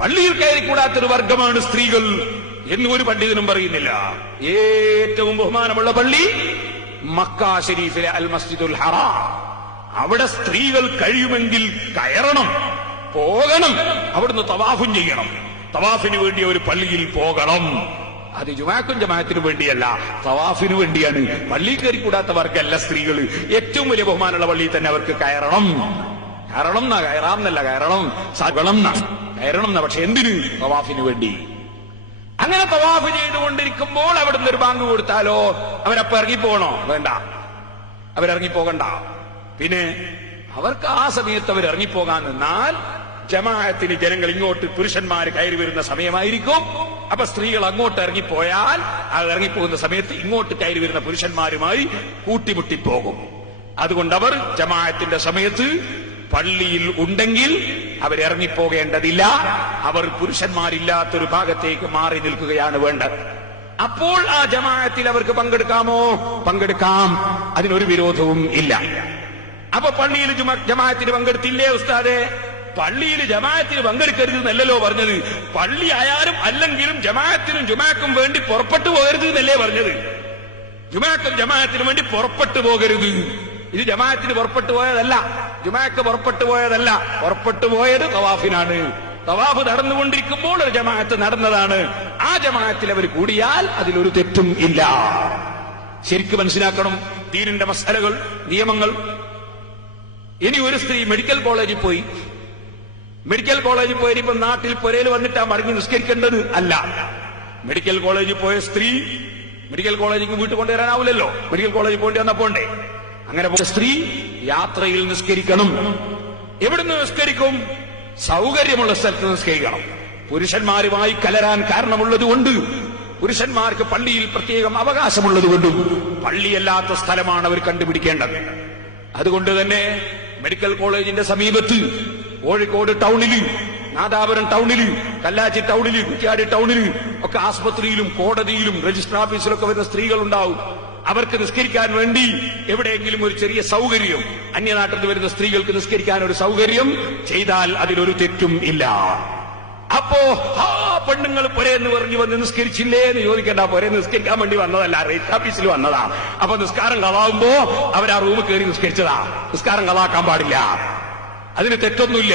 പള്ളിയിൽ കയറിക്കൂടാത്തൊരു വർഗമാണ് സ്ത്രീകൾ എന്ന് ഒരു പണ്ഡിതനും പറയുന്നില്ല. ഏറ്റവും ബഹുമാനമുള്ള പള്ളി മക്ക ഷരീഫിലെ അൽ മസ്ജിദുൽ ഹറാം. അവിടെ സ്ത്രീകൾ കഴിയുമെങ്കിൽ കയറണം, പോകണം, അവിടുന്ന് തവാഫും ചെയ്യണം. തവാഫിന് വേണ്ടി ഒരു പള്ളിയിൽ പോകണം. അത് ജുമാക്കും ജമാഅത്തിനു വേണ്ടിയല്ല, തവാഫിനു വേണ്ടിയാണ്. പള്ളി കയറിക്കൂടാത്ത വർഗമല്ല സ്ത്രീകൾ. ഏറ്റവും വലിയ ബഹുമാനമുള്ള പള്ളിയിൽ തന്നെ അവർക്ക് കയറണം. കയറണം എന്നാ, കയറാമെന്നല്ല, കയറണം എന്നാ. പക്ഷെ എന്തിന്? തവാഫിന് വേണ്ടി. അങ്ങനെ തവാഫ് ചെയ്തുകൊണ്ടിരിക്കുമ്പോൾ അവിടുന്ന് ഒരു ബാങ്ക് കൊടുത്താലോ അവരപ്പോ ഇറങ്ങിപ്പോകണോ? വേണ്ട, അവരിറങ്ങിപ്പോകണ്ട. പിന്നെ അവർക്ക് ആ സമയത്ത് അവരിറങ്ങിപ്പോകാൻ നിന്നാൽ ജമാഅത്തിന് ജനങ്ങൾ ഇങ്ങോട്ട് പുരുഷന്മാര് കയറി വരുന്ന സമയമായിരിക്കും. അപ്പൊ സ്ത്രീകൾ അങ്ങോട്ട് ഇറങ്ങിപ്പോയാൽ അത് ഇറങ്ങിപ്പോകുന്ന സമയത്ത് ഇങ്ങോട്ട് കയറി വരുന്ന പുരുഷന്മാരുമായി കൂട്ടിമുട്ടിപ്പോകും. അതുകൊണ്ട് അവർ ജമാഅത്തിന്റെ സമയത്ത് പള്ളിയിൽ ഉണ്ടെങ്കിൽ അവരിറങ്ങിപ്പോകേണ്ടതില്ല. അവർ പുരുഷന്മാരില്ലാത്തൊരു ഭാഗത്തേക്ക് മാറി നിൽക്കുകയാണ് വേണ്ടത്. അപ്പോൾ ആ ജമാഅത്തിൽ അവർക്ക് പങ്കെടുക്കാമോ? പങ്കെടുക്കാം, അതിനൊരു വിരോധവും ഇല്ല. അപ്പൊ പള്ളിയിൽ ജമാഅത്തിന് പങ്കെടുത്തില്ലേ ഉസ്താദെ? പള്ളിയിൽ ജമാഅത്തിന് പങ്കെടുക്കരുത് എന്നല്ലല്ലോ പറഞ്ഞത്. പള്ളി ആയാലും അല്ലെങ്കിലും ജമാഅത്തിനും ജുമാക്കും വേണ്ടി പുറപ്പെട്ടു പോകരുത് എന്നല്ലേ പറഞ്ഞത്. ജുമാക്കും ജമാഅത്തിനും വേണ്ടി പുറപ്പെട്ടു പോകരുത്. ഇത് ജമാഅത്തിന് പുറപ്പെട്ടു പോയതല്ല, ജുമാക്ക് പുറപ്പെട്ടു പോയതല്ല. പുറപ്പെട്ടു പോയത് തവാഫിനാണ്. തവാഫ് നടന്നുകൊണ്ടിരിക്കുമ്പോൾ ഒരു ജമാഅത്ത് നടന്നതാണ്. ആ ജമാഅത്തിൽ അവർ കൂടിയാൽ അതിലൊരു തെറ്റും ഇല്ല. ശരിക്കും മനസ്സിലാക്കണം ദീനിന്റെ മസലകൾ, നിയമങ്ങൾ. ഇനി ഒരു സ്ത്രീ മെഡിക്കൽ കോളേജിൽ പോയി, ഇനിയിപ്പോ നാട്ടിൽ പുരയിൽ വന്നിട്ടാ മടങ്ങി നിസ്കരിക്കേണ്ടത് അല്ല. മെഡിക്കൽ കോളേജിൽ പോയ സ്ത്രീ മെഡിക്കൽ കോളേജിൽ വീട്ടിൽ കൊണ്ടുവരാനാവില്ലല്ലോ, മെഡിക്കൽ കോളേജിൽ പോണ്ടി വന്നപ്പോണ്ടേ. അങ്ങനെ പോയ സ്ത്രീ യാത്രയിൽ നിസ്കരിക്കണം. എവിടുന്ന് നിസ്കരിക്കും? സൗകര്യമുള്ള സ്ഥലത്ത് നിസ്കരിക്കണം. പുരുഷന്മാരുമായി കലരാൻ കാരണമുള്ളതുകൊണ്ട്, പുരുഷന്മാർക്ക് പള്ളിയിൽ പ്രത്യേകം അവകാശമുള്ളതുകൊണ്ടും പള്ളിയല്ലാത്ത സ്ഥലമാണ് അവർ കണ്ടുപിടിക്കേണ്ടത്. അതുകൊണ്ട് തന്നെ മെഡിക്കൽ കോളേജിന്റെ സമീപത്ത് കോഴിക്കോട് ടൗണില്, നാദാപുരം ടൗണില്, കല്ലാച്ചി ടൗണില്, കുറ്റ്യാടി ടൗണില് ഒക്കെ ആസ്പത്രിയിലും കോടതിയിലും രജിസ്റ്റർ ഓഫീസിലൊക്കെ വരുന്ന സ്ത്രീകളുണ്ടാവും. അവർക്ക് നിസ്കരിക്കാൻ വേണ്ടി എവിടെയെങ്കിലും ഒരു ചെറിയ സൗകര്യം, അന്യനാട്ടിൽ നിന്ന് വരുന്ന സ്ത്രീകൾക്ക് നിസ്കരിക്കാൻ ഒരു സൗകര്യം ചെയ്താൽ അതിലൊരു തെറ്റും ഇല്ല. അപ്പോ പെണ്ണുങ്ങൾ പൊരേന്ന് പറഞ്ഞു വന്ന് നിസ്കരിച്ചില്ലേ എന്ന് ചോദിക്കേണ്ട. പൊരേ നിസ്കരിക്കാൻ വേണ്ടി വന്നതല്ല, റേറ്റ് ഓഫീസിൽ വന്നതാ. അപ്പൊ നിസ്കാരം കളാവുമ്പോ അവർ ആ റൂമിൽ കയറി നിസ്കരിച്ചതാ. നിസ്കാരം കളാക്കാൻ പാടില്ല, അതിന് തെറ്റൊന്നുമില്ല.